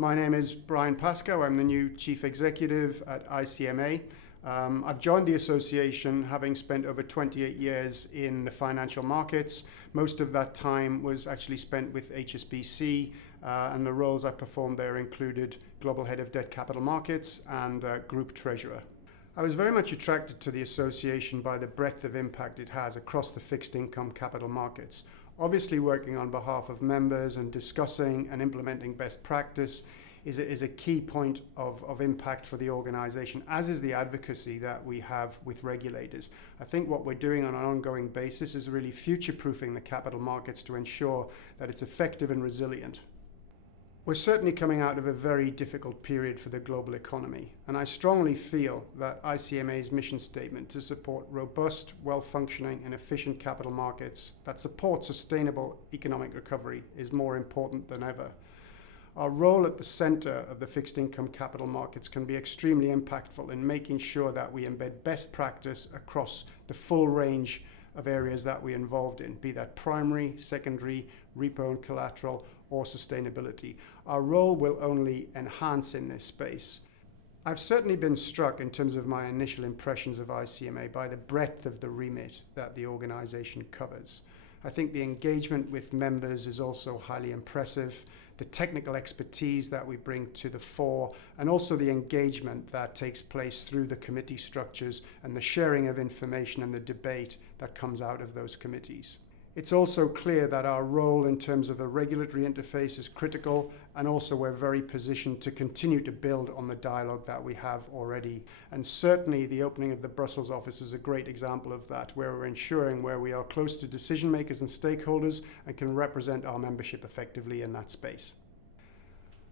My name is Bryan Pascoe. I'm the new Chief Executive at ICMA. I've joined the association having spent over 28 years in the financial markets. Most of that time was actually spent with HSBC, and the roles I performed there included Global Head of Debt Capital Markets and Group Treasurer. I was very much attracted to the association by the breadth of impact it has across the fixed income capital markets. Obviously, working on behalf of members and discussing and implementing best practice is a key point of impact for the organization, as is the advocacy that we have with regulators. I think what we're doing on an ongoing basis is really future-proofing the capital markets to ensure that it's effective and resilient. We're certainly coming out of a very difficult period for the global economy, and I strongly feel that ICMA's mission statement to support robust, well-functioning and efficient capital markets that support sustainable economic recovery is more important than ever. Our role at the center of the fixed income capital markets can be extremely impactful in making sure that we embed best practice across the full range of areas that we're involved in, be that primary, secondary, repo and collateral, or sustainability. Our role will only enhance in this space. I've certainly been struck in terms of my initial impressions of ICMA by the breadth of the remit that the organization covers. I think the engagement with members is also highly impressive, the technical expertise that we bring to the fore, and also the engagement that takes place through the committee structures and the sharing of information and the debate that comes out of those committees. It's also clear that our role in terms of a regulatory interface is critical, and also we're very positioned to continue to build on the dialogue that we have already. And certainly the opening of the Brussels office is a great example of that, where we're ensuring where we are close to decision makers and stakeholders and can represent our membership effectively in that space.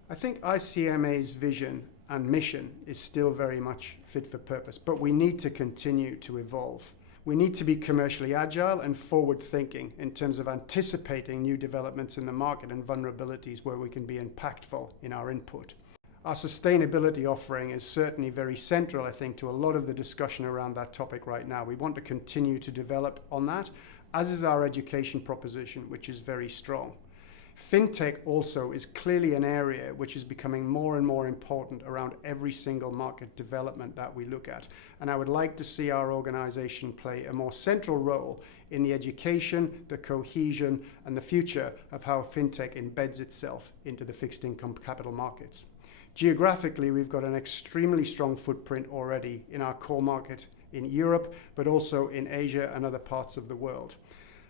I think ICMA's vision and mission is still very much fit for purpose, but we need to continue to evolve. We need to be commercially agile and forward-thinking in terms of anticipating new developments in the market and vulnerabilities where we can be impactful in our input. Our sustainability offering is certainly very central, I think, to a lot of the discussion around that topic right now. We want to continue to develop on that, as is our education proposition, which is very strong. Fintech also is clearly an area which is becoming more and more important around every single market development that we look at. And I would like to see our organization play a more central role in the education, the cohesion, and the future of how fintech embeds itself into the fixed income capital markets. Geographically, we've got an extremely strong footprint already in our core market in Europe, but also in Asia and other parts of the world.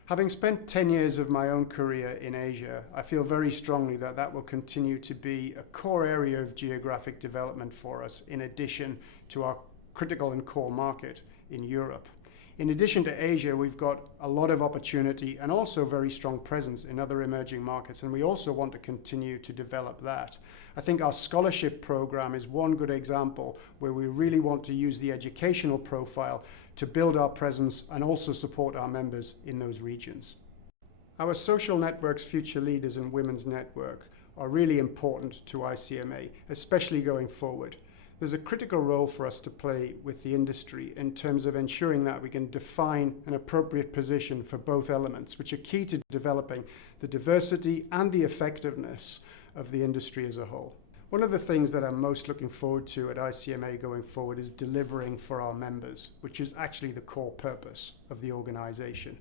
Having spent 10 years of my own career in Asia, I feel very strongly that that will continue to be a core area of geographic development for us, in addition to our critical and core market in Europe. In addition to Asia, we've got a lot of opportunity and also very strong presence in other emerging markets, and we also want to continue to develop that. I think our scholarship program is one good example where we really want to use the educational profile to build our presence and also support our members in those regions. Our social networks, Future Leaders and Women's Network are really important to ICMA, especially going forward. There's a critical role for us to play with the industry in terms of ensuring that we can define an appropriate position for both elements, which are key to developing the diversity and the effectiveness of the industry as a whole. One of the things that I'm most looking forward to at ICMA going forward is delivering for our members, which is actually the core purpose of the organization.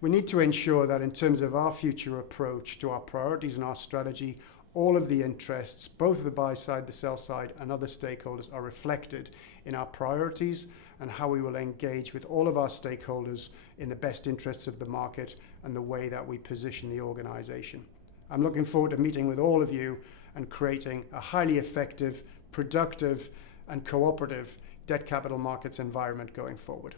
We need to ensure that in terms of our future approach to our priorities and our strategy, all of the interests, both the buy side, the sell side, and other stakeholders are reflected in our priorities and how we will engage with all of our stakeholders in the best interests of the market and the way that we position the organization. I'm looking forward to meeting with all of you and creating a highly effective, productive, and cooperative debt capital markets environment going forward.